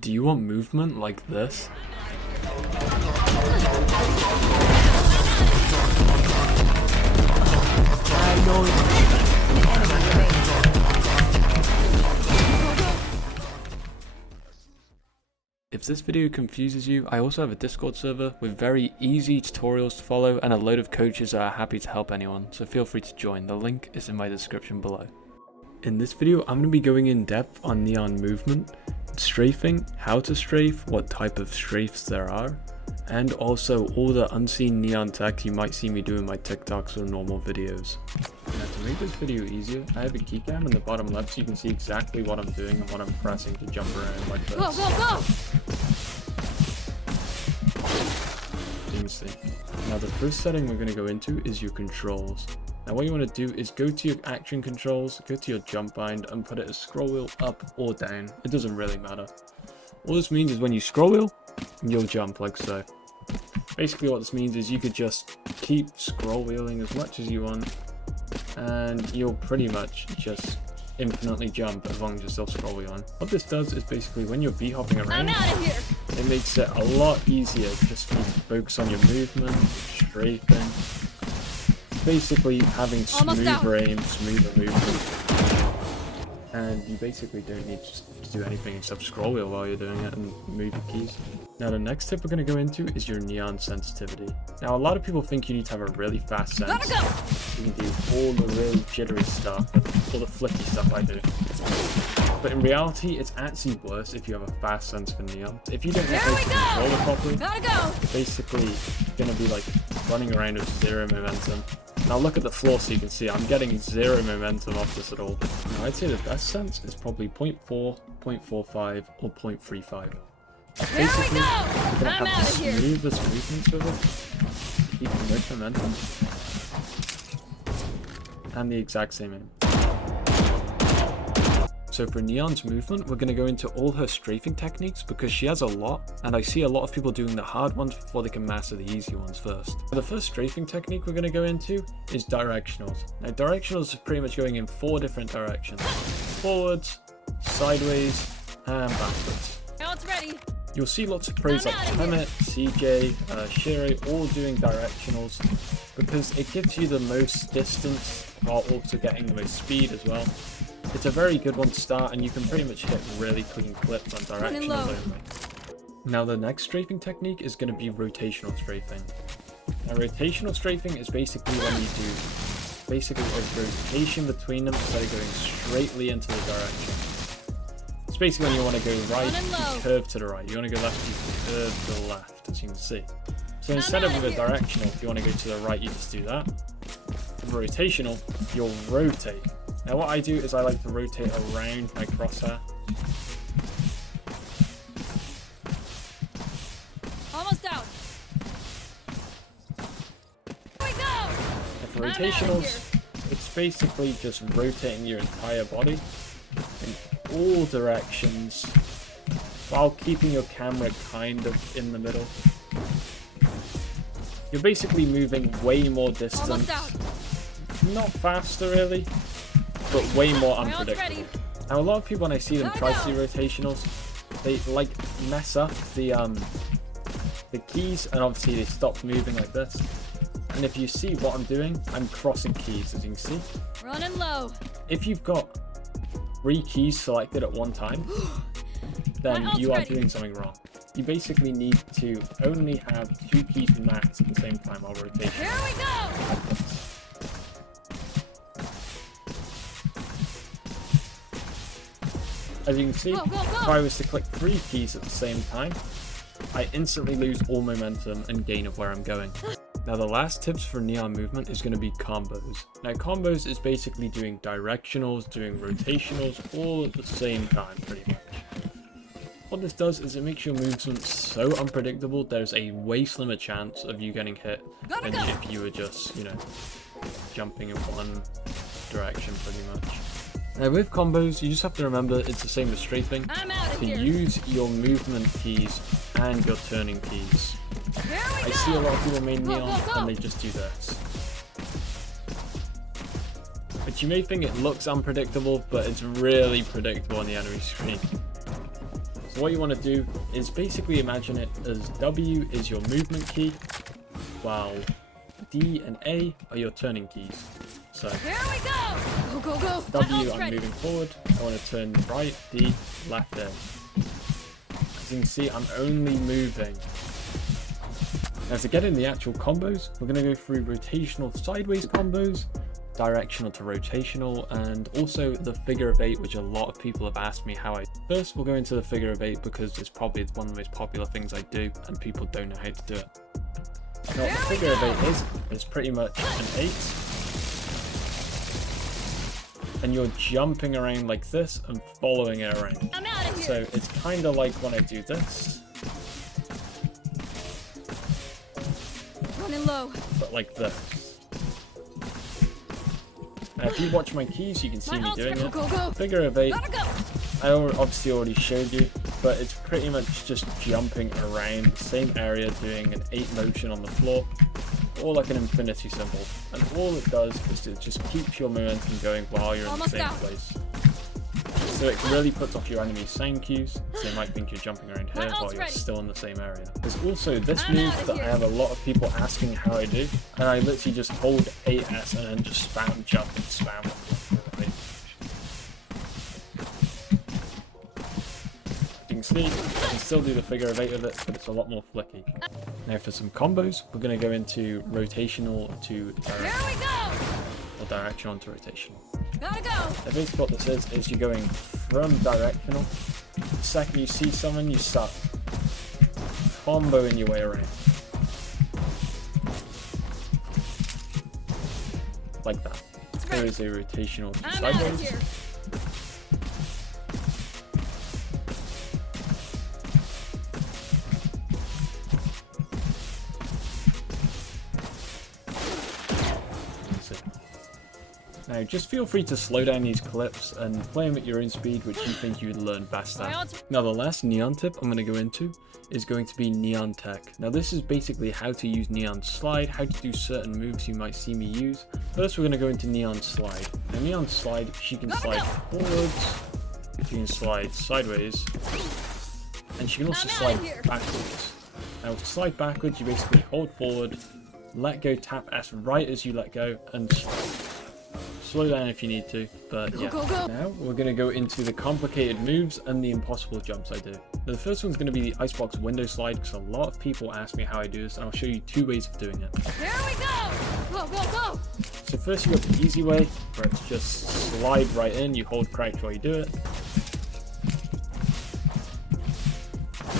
Do you want movement like this? If this video confuses you, I also have a Discord server with very easy tutorials to follow and a load of coaches that are happy to help anyone, so feel free to join. The link is in my description below. In this video, I'm going to be going in depth on neon movement, strafing, how to strafe, what type of strafes there are, and also all the unseen neon tech you might see me do in my TikToks or normal videos. Now to make this video easier, I have a keycam in the bottom left so you can see exactly what I'm doing and what I'm pressing to jump around like this. Go, go, go! You can see. Now the first setting we're going to go into is your controls. Now what you want to do is go to your action controls, go to your jump bind and put it as scroll wheel up or down. It doesn't really matter. All this means is when you scroll wheel, you'll jump like so. Basically what this means is you could just keep scroll wheeling as much as you want and you'll pretty much just infinitely jump as long as you're still scroll wheeling. What this does is basically when you're b-hopping around, it makes it a lot easier just to focus on your movement, strafing. Basically having smoother aim, smoother movement, and you basically don't need to do anything except scroll wheel while you're doing it and move your keys. Now the next tip we're going to go into is your neon sensitivity. Now a lot of people think you need to have a really fast sense. You can do all the really jittery stuff, all the flicky stuff I do. But in reality, it's actually worse if you have a fast sense for neon. If you don't know how to control it properly, you're basically going to be like running around with zero momentum. Now look at the floor so you can see I'm getting zero momentum off this at all. Now I'd say the best sense is probably 0.4, 0.45 or 0.35. Basically, you're going to have the smoothest movements with it, keep the most momentum, and the exact same aim. So for Neon's movement, we're going to go into all her strafing techniques because she has a lot, and I see a lot of people doing the hard ones before they can master the easy ones first. The first strafing technique we're going to go into is directionals. Now directionals is pretty much going in 4 different directions. Forwards, sideways, and backwards. Now it's ready. You'll see lots of pros like Clement, CJ, Shiro all doing directionals because it gives you the most distance while also getting the most speed as well. It's a very good one to start and you can pretty much hit really clean clips on directionals only. Now the next strafing technique is going to be rotational strafing. Now rotational strafing is basically when you do basically a rotation between them instead of going straightly into the direction. It's basically when you want to go right, you curve to the right. You want to go left, you curve to the left, as you can see. So instead of with a directional, if you want to go to the right, you just do that. With rotational, you'll rotate. Now what I do is I like to rotate around my crosshair. Almost out. Here we go. And for rotationals, it's basically just rotating your entire body in all directions while keeping your camera kind of in the middle. You're basically moving way more distance. Not faster really, but way more unpredictable. Now a lot of people when I see them try to do rotationals, they like mess up the keys and obviously they stop moving like this. And if you see what I'm doing, I'm crossing keys as you can see. Running low. If you've got 3 keys selected at one time, then you are doing something wrong. You basically need to only have 2 keys max at the same time while rotating. Here we go! As you can see, if I was to click 3 keys at the same time, I instantly lose all momentum and gain of where I'm going. Now the last tips for neon movement is going to be combos. Now combos is basically doing directionals, doing rotationals all at the same time pretty much. What this does is it makes your movements so unpredictable there's a way slimmer chance of you getting hit than if you were just, you know, jumping in one direction pretty much. Now with combos, you just have to remember it's the same as strafing, to use your movement keys and your turning keys. I see a lot of people main neon and they just do this. But you may think it looks unpredictable, but it's really predictable on the enemy screen. So what you want to do is basically imagine it as W is your movement key, while D and A are your turning keys. So Here we go! Go, go, go! W, I'm moving forward. I want to turn right, D, left, A. As you can see, I'm only moving. Now to get in the actual combos, we're going to go through rotational sideways combos, directional to rotational, and also the figure of 8, which a lot of people have asked me how I do. First, we'll go into the figure of 8 because it's probably one of the most popular things I do and people don't know how to do it. Now what the figure of 8 is pretty much an 8, and you're jumping around like this and following it around. I'm out of here. So it's kind of like when I do this, Running low. but like this. Now, if you watch my keys, you can see me doing it. Go, go. Figure of 8, Gotta go. I obviously already showed you, but it's pretty much just jumping around the same area, doing an 8 motion on the floor, or like an infinity symbol. And all it does is it just keeps your momentum going while you're in the same place. So it really puts off your enemy's sound cues, so they might think you're jumping around here while you're still in the same area. There's also this move that I have a lot of people asking how I do, and I literally just hold 8S and then just spam jump and spam. You can see, I can still do the figure of 8 with it, but it's a lot more flicky. Now for some combos, we're going to go into rotational to directional to rotational. Gotta go. Now basically what this is you're going from directional. The second you see someone, you start comboing your way around. Like that. There is a rotational to I'm out of sideways. here. Now just feel free to slow down these clips and play them at your own speed, which you think you would learn best at. Now the last Neon tip I'm going to go into is going to be Neon Tech. Now this is basically how to use Neon Slide, how to do certain moves you might see me use. First we're going to go into Neon Slide. Now Neon Slide, she can slide forwards, she can slide sideways, and she can also slide backwards. Now to slide backwards, you basically hold forward, let go, tap S right as you let go, and slide. Slow down if you need to, but yeah. Now we're going to go into the complicated moves and the impossible jumps I do. Now, the first one's going to be the icebox window slide, because a lot of people ask me how I do this, and I'll show you 2 ways of doing it. Here we go! Go, go, go! So first you got the easy way, where it's just slide right in, you hold crouch while you do it.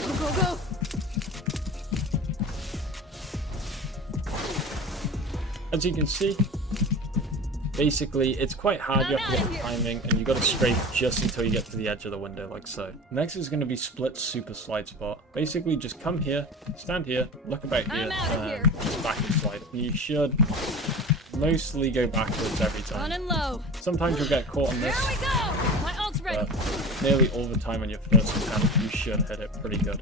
Go, go, go! As you can see, basically, it's quite hard, you have to get the timing, and you got to strafe just until you get to the edge of the window, like so. Next is going to be split super slide spot. Basically, just come here, stand here, look about here, and just backward slide. And you should mostly go backwards every time. Running low. Sometimes you'll get caught on this, Here we go! My ult's ready. but nearly all the time on your first attempt, you should hit it pretty good.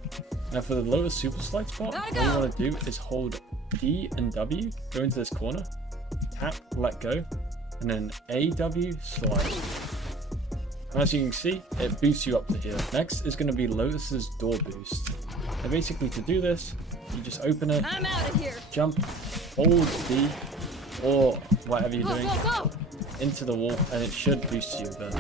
Now for the lower super slide spot, what you want to do is hold D and W, go into this corner, tap, let go, and then AW slide. And as you can see, it boosts you up to here. Next is going to be Lotus's door boost. And basically to do this, you just open it, I'm out of here. jump, hold D, or whatever you're doing, Go, go, go! into the wall, and it should boost you a bit.